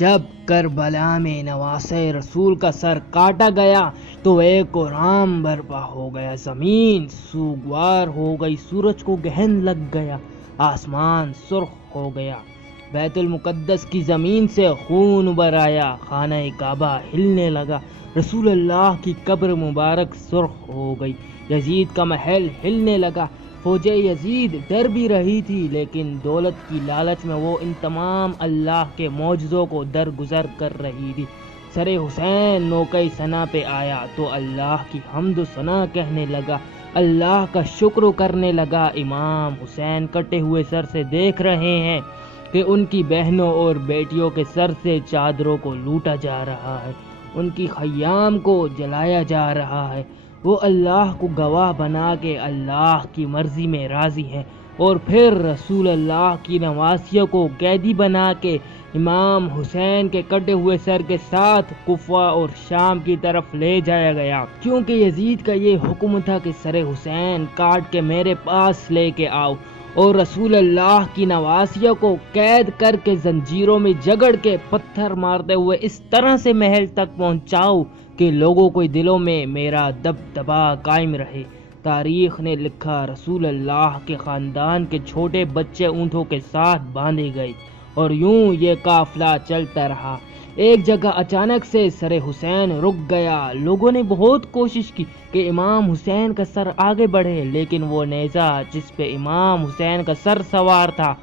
جب کربلا میں نواسے رسول کا سر کاٹا گیا تو ایک کورام برپا ہو گیا، زمین سوگوار ہو گئی، سورج کو گہن لگ گیا، آسمان سرخ ہو گیا، بیت المقدس کی زمین سے خون ابر آیا، خانہ کعبہ ہلنے لگا، رسول اللہ کی قبر مبارک سرخ ہو گئی، یزید کا محل ہلنے لگا۔ فوج یزید ڈر بھی رہی تھی، لیکن دولت کی لالچ میں وہ ان تمام اللہ کے معجزوں کو درگزر کر رہی تھی۔ سر حسین نوکہ ثنا پہ آیا تو اللہ کی حمد و ثنا کہنے لگا، اللہ کا شکر کرنے لگا۔ امام حسین کٹے ہوئے سر سے دیکھ رہے ہیں کہ ان کی بہنوں اور بیٹیوں کے سر سے چادروں کو لوٹا جا رہا ہے، ان کی خیام کو جلایا جا رہا ہے۔ وہ اللہ کو گواہ بنا کے اللہ کی مرضی میں راضی ہیں، اور پھر رسول اللہ کی نواسیوں کو قیدی بنا کے امام حسین کے کٹے ہوئے سر کے ساتھ کوفہ اور شام کی طرف لے جایا گیا، کیونکہ یزید کا یہ حکم تھا کہ سر حسین کاٹ کے میرے پاس لے کے آؤ اور رسول اللہ کی نواسیوں کو قید کر کے زنجیروں میں جگڑ کے پتھر مارتے ہوئے اس طرح سے محل تک پہنچاؤ کہ لوگوں کے دلوں میں میرا دبدبا قائم رہے۔ تاریخ نے لکھا، رسول اللہ کے خاندان کے چھوٹے بچے اونٹوں کے ساتھ باندھے گئے اور یوں یہ قافلہ چلتا رہا۔ ایک جگہ اچانک سے سر حسین رک گیا۔ لوگوں نے بہت کوشش کی کہ امام حسین کا سر آگے بڑھے، لیکن وہ نیزہ جس پہ امام حسین کا سر سوار تھا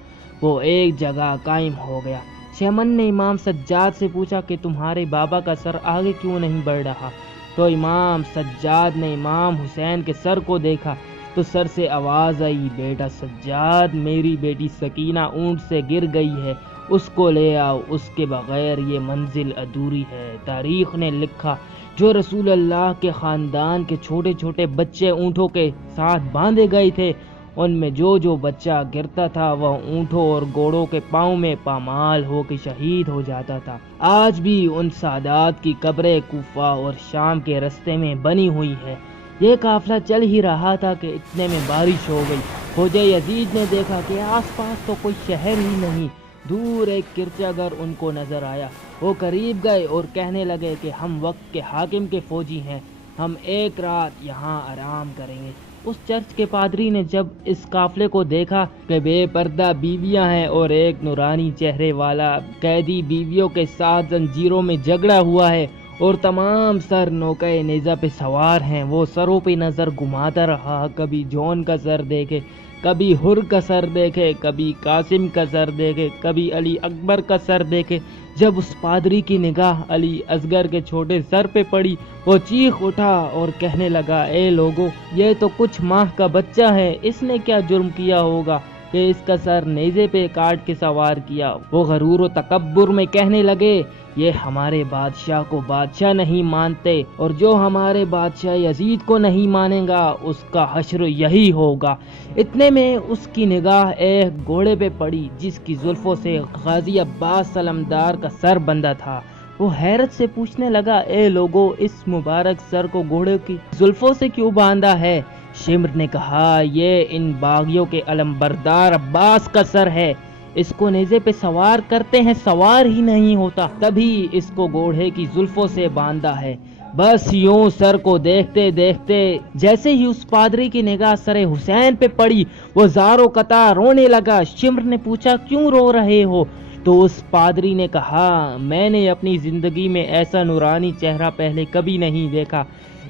وہ ایک جگہ قائم ہو گیا۔ شیمن نے امام سجاد سے پوچھا کہ تمہارے بابا کا سر آگے کیوں نہیں بڑھ رہا؟ تو امام سجاد نے امام حسین کے سر کو دیکھا تو سر سے آواز آئی، بیٹا سجاد، میری بیٹی سکینہ اونٹ سے گر گئی ہے، اس کو لے آؤ، اس کے بغیر یہ منزل ادھوری ہے۔ تاریخ نے لکھا، جو رسول اللہ کے خاندان کے چھوٹے چھوٹے بچے اونٹوں کے ساتھ باندھے گئے تھے، ان میں جو بچہ گرتا تھا وہ اونٹوں اور گھوڑوں کے پاؤں میں پامال ہو کے شہید ہو جاتا تھا۔ آج بھی ان سادات کی قبریں کوفہ اور شام کے رستے میں بنی ہوئی ہے۔ یہ قافلہ چل ہی رہا تھا کہ اتنے میں بارش ہو گئی۔ فوج یزید نے دیکھا کہ آس پاس تو کوئی شہر ہی نہیں، دور ایک گرجا گھر ان کو نظر آیا۔ وہ قریب گئے اور کہنے لگے کہ ہم وقت کے حاکم کے فوجی ہیں، ہم ایک رات یہاں آرام کریں گے۔ اس چرچ کے پادری نے جب اس قافلے کو دیکھا کہ بے پردہ بیویاں ہیں اور ایک نورانی چہرے والا قیدی بیویوں کے ساتھ زنجیروں میں جگڑا ہوا ہے اور تمام سر نوکہ نیزہ پہ سوار ہیں، وہ سروں پہ نظر گھماتا رہا، کبھی جون کا سر دیکھے، کبھی حر کا سر دیکھے، کبھی قاسم کا سر دیکھے، کبھی علی اکبر کا سر دیکھے۔ جب اس پادری کی نگاہ علی اصغر کے چھوٹے سر پہ پڑی، وہ چیخ اٹھا اور کہنے لگا، اے لوگو، یہ تو کچھ ماہ کا بچہ ہے، اس نے کیا جرم کیا ہوگا کہ اس کا سر نیزے پہ کاٹ کے سوار کیا؟ وہ غرور و تکبر میں کہنے لگے، یہ ہمارے بادشاہ کو بادشاہ نہیں مانتے، اور جو ہمارے بادشاہ یزید کو نہیں مانے گا اس کا حشر یہی ہوگا۔ اتنے میں اس کی نگاہ ایک گھوڑے پہ پڑی جس کی زلفوں سے غازی عباس سلمدار کا سر بندھا تھا۔ وہ حیرت سے پوچھنے لگا، اے لوگو، اس مبارک سر کو گھوڑے کی زلفوں سے کیوں باندھا ہے؟ شمر نے کہا، یہ ان باغیوں کے علمبردار عباس کا سر ہے، اس کو نیزے پہ سوار کرتے ہیں، سوار ہی نہیں ہوتا، تبھی اس کو گھوڑے کی زلفوں سے باندھا ہے۔ بس یوں سر کو دیکھتے دیکھتے جیسے ہی اس پادری کی نگاہ سر حسین پہ پڑی، وہ زاروں قطع رونے لگا۔ شمر نے پوچھا، کیوں رو رہے ہو؟ تو اس پادری نے کہا، میں نے اپنی زندگی میں ایسا نورانی چہرہ پہلے کبھی نہیں دیکھا،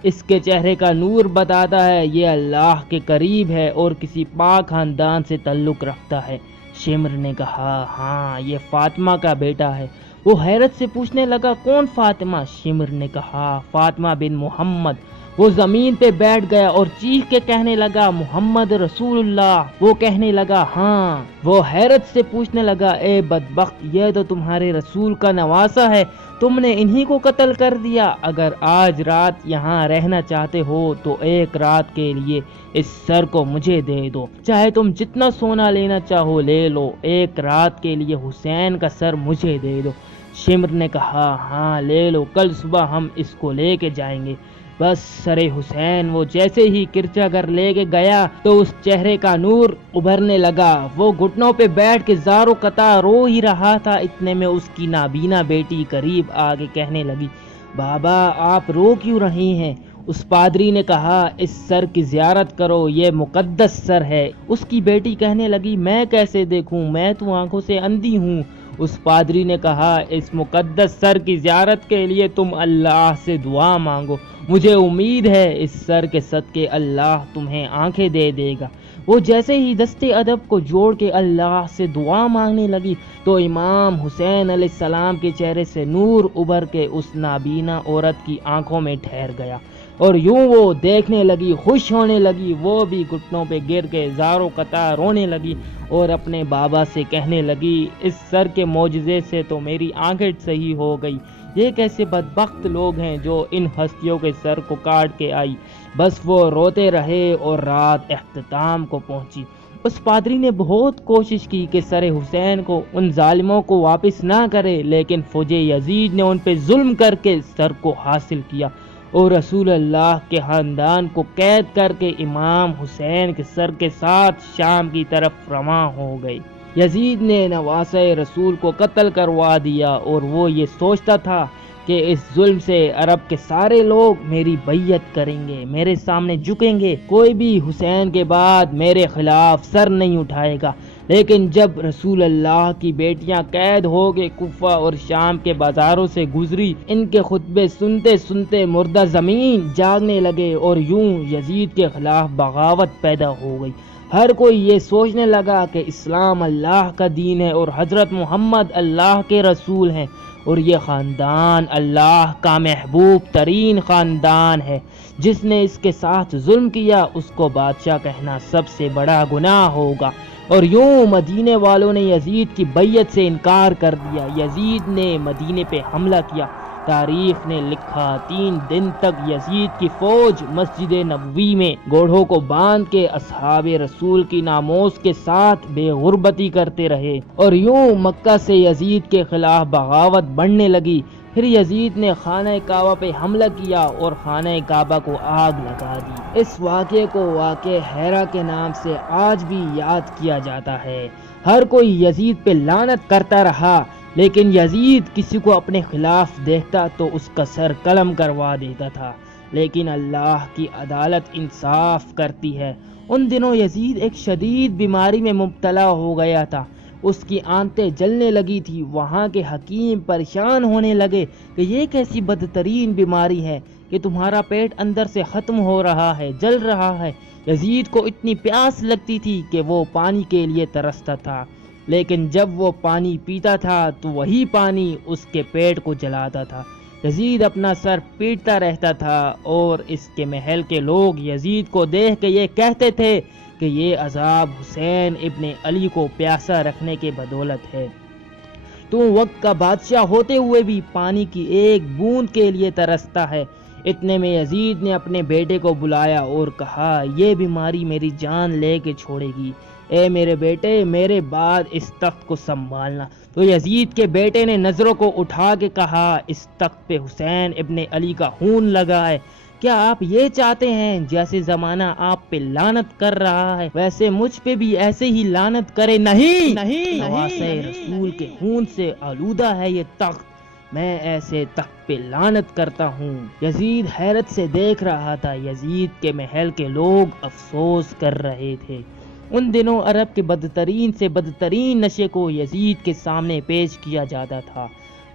اس کے چہرے کا نور بتاتا ہے یہ اللہ کے قریب ہے اور کسی پاک خاندان سے تعلق رکھتا ہے۔ شمر نے کہا، ہاں، یہ فاطمہ کا بیٹا ہے۔ وہ حیرت سے پوچھنے لگا، کون فاطمہ؟ شمر نے کہا، فاطمہ بن محمد۔ وہ زمین پہ بیٹھ گیا اور چیخ کے کہنے لگا، محمد رسول اللہ۔ وہ کہنے لگا، ہاں۔ وہ حیرت سے پوچھنے لگا، اے بدبخت، یہ تو تمہارے رسول کا نواسہ ہے، تم نے انہی کو قتل کر دیا۔ اگر آج رات یہاں رہنا چاہتے ہو تو ایک رات کے لیے اس سر کو مجھے دے دو، چاہے تم جتنا سونا لینا چاہو لے لو، ایک رات کے لیے حسین کا سر مجھے دے دو۔ شمر نے کہا، ہاں لے لو، کل صبح ہم اس کو لے کے جائیں گے۔ بس سر حسین وہ جیسے ہی کرچا کر لے کے گیا تو اس چہرے کا نور ابھرنے لگا۔ وہ گھٹنوں پہ بیٹھ کے زاروں قطع رو ہی رہا تھا، اتنے میں اس کی نابینا بیٹی قریب آگے کہنے لگی، بابا آپ رو کیوں رہی ہیں؟ اس پادری نے کہا، اس سر کی زیارت کرو، یہ مقدس سر ہے۔ اس کی بیٹی کہنے لگی، میں کیسے دیکھوں، میں تو آنکھوں سے اندھی ہوں۔ اس پادری نے کہا، اس مقدس سر کی زیارت کے لیے تم اللہ سے دعا مانگو، مجھے امید ہے اس سر کے صدقے اللہ تمہیں آنکھیں دے دے گا۔ وہ جیسے ہی دستے ادب کو جوڑ کے اللہ سے دعا مانگنے لگی تو امام حسین علیہ السلام کے چہرے سے نور ابھر کے اس نابینا عورت کی آنکھوں میں ٹھہر گیا، اور یوں وہ دیکھنے لگی، خوش ہونے لگی۔ وہ بھی گھٹنوں پہ گر کے زاروں قطع رونے لگی اور اپنے بابا سے کہنے لگی، اس سر کے معجزے سے تو میری آنکھیں صحیح ہو گئی۔ یہ کیسے بدبخت لوگ ہیں جو ان ہستیوں کے سر کو کاٹ کے آئی۔ بس وہ روتے رہے اور رات اختتام کو پہنچی۔ اس پادری نے بہت کوشش کی کہ سر حسین کو ان ظالموں کو واپس نہ کرے، لیکن فوجِ یزید نے ان پہ ظلم کر کے سر کو حاصل کیا اور رسول اللہ کے خاندان کو قید کر کے امام حسین کے سر کے ساتھ شام کی طرف رواں ہو گئے۔ یزید نے نواسہ رسول کو قتل کروا دیا اور وہ یہ سوچتا تھا کہ اس ظلم سے عرب کے سارے لوگ میری بیعت کریں گے، میرے سامنے جھکیں گے، کوئی بھی حسین کے بعد میرے خلاف سر نہیں اٹھائے گا۔ لیکن جب رسول اللہ کی بیٹیاں قید ہو کے کوفہ اور شام کے بازاروں سے گزری، ان کے خطبے سنتے سنتے مردہ زمین جاگنے لگے اور یوں یزید کے خلاف بغاوت پیدا ہو گئی۔ ہر کوئی یہ سوچنے لگا کہ اسلام اللہ کا دین ہے اور حضرت محمد اللہ کے رسول ہیں، اور یہ خاندان اللہ کا محبوب ترین خاندان ہے۔ جس نے اس کے ساتھ ظلم کیا اس کو بادشاہ کہنا سب سے بڑا گناہ ہوگا۔ اور یوں مدینے والوں نے یزید کی بیعت سے انکار کر دیا۔ یزید نے مدینے پہ حملہ کیا۔ تاریخ نے لکھا 3 دن تک یزید کی فوج مسجد نبوی میں گھوڑوں کو باندھ کے اصحاب رسول کی ناموس کے ساتھ بے غربتی کرتے رہے، اور یوں مکہ سے یزید کے خلاف بغاوت بڑھنے لگی۔ پھر یزید نے خانہ کعبہ پہ حملہ کیا اور خانہ کعبہ کو آگ لگا دی۔ اس واقعے کو واقعہ ہیرا کے نام سے آج بھی یاد کیا جاتا ہے۔ ہر کوئی یزید پہ لعنت کرتا رہا، لیکن یزید کسی کو اپنے خلاف دیکھتا تو اس کا سر قلم کروا دیتا تھا۔ لیکن اللہ کی عدالت انصاف کرتی ہے۔ ان دنوں یزید ایک شدید بیماری میں مبتلا ہو گیا تھا۔ اس کی آنتیں جلنے لگی تھی۔ وہاں کے حکیم پریشان ہونے لگے کہ یہ کیسی بدترین بیماری ہے کہ تمہارا پیٹ اندر سے ختم ہو رہا ہے، جل رہا ہے۔ یزید کو اتنی پیاس لگتی تھی کہ وہ پانی کے لیے ترستا تھا، لیکن جب وہ پانی پیتا تھا تو وہی پانی اس کے پیٹ کو جلاتا تھا۔ یزید اپنا سر پیٹتا رہتا تھا اور اس کے محل کے لوگ یزید کو دیکھ کے یہ کہتے تھے کہ یہ عذاب حسین ابن علی کو پیاسا رکھنے کے بدولت ہے۔ تو وقت کا بادشاہ ہوتے ہوئے بھی پانی کی ایک بوند کے لیے ترستا ہے۔ اتنے میں یزید نے اپنے بیٹے کو بلایا اور کہا، یہ بیماری میری جان لے کے چھوڑے گی، اے میرے بیٹے میرے بعد اس تخت کو سنبھالنا۔ تو یزید کے بیٹے نے نظروں کو اٹھا کے کہا، اس تخت پہ حسین ابن علی کا خون لگا ہے، کیا آپ یہ چاہتے ہیں جیسے زمانہ آپ پہ لعنت کر رہا ہے ویسے مجھ پہ بھی ایسے ہی لعنت کرے؟ نہیں، نواسہ رسول کے خون سے آلودہ ہے یہ تخت، میں ایسے تخت پہ لعنت کرتا ہوں۔ یزید حیرت سے دیکھ رہا تھا۔ یزید کے محل کے لوگ افسوس کر رہے تھے۔ ان دنوں عرب کے بدترین سے بدترین نشے کو یزید کے سامنے پیش کیا جاتا تھا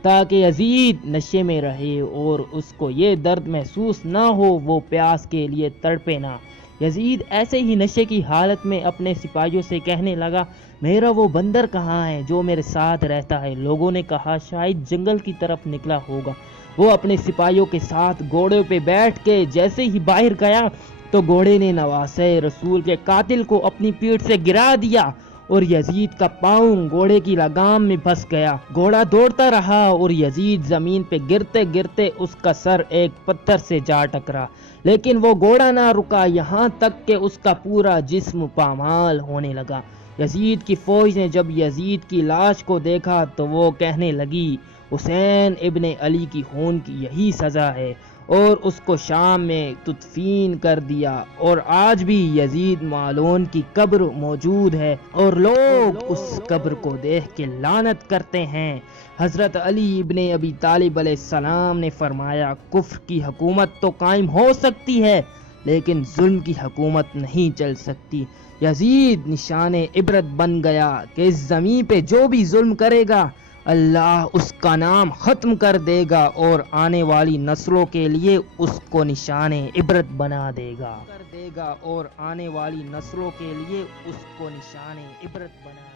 تاکہ یزید نشے میں رہے اور اس کو یہ درد محسوس نہ ہو، وہ پیاس کے لیے تڑپے نہ۔ یزید ایسے ہی نشے کی حالت میں اپنے سپاہیوں سے کہنے لگا، میرا وہ بندر کہاں ہے جو میرے ساتھ رہتا ہے؟ لوگوں نے کہا شاید جنگل کی طرف نکلا ہوگا۔ وہ اپنے سپاہیوں کے ساتھ گھوڑے پہ بیٹھ کے جیسے ہی باہر گیا تو گھوڑے نے نواسہ رسول کے قاتل کو اپنی پیٹھ سے گرا دیا اور یزید کا پاؤں گھوڑے کی لگام میں پھنس گیا۔ گھوڑا دوڑتا رہا اور یزید زمین پہ گرتے گرتے اس کا سر ایک پتھر سے جا ٹکرا، لیکن وہ گھوڑا نہ رکا یہاں تک کہ اس کا پورا جسم پامال ہونے لگا۔ یزید کی فوج نے جب یزید کی لاش کو دیکھا تو وہ کہنے لگی، حسین ابن علی کی خون کی یہی سزا ہے۔ اور اس کو شام میں تدفین کر دیا، اور آج بھی یزید معلون کی قبر موجود ہے اور لوگ اس قبر کو دیکھ کے لعنت کرتے ہیں۔ حضرت علی ابن ابی طالب علیہ السلام نے فرمایا، کفر کی حکومت تو قائم ہو سکتی ہے لیکن ظلم کی حکومت نہیں چل سکتی۔ یزید نشان عبرت بن گیا کہ اس زمین پہ جو بھی ظلم کرے گا اللہ اس کا نام ختم کر دے گا اور آنے والی نسلوں کے لیے اس کو نشان عبرت بنا دے گا اور آنے والی نسلوں کے لیے اس کو نشان عبرت بنا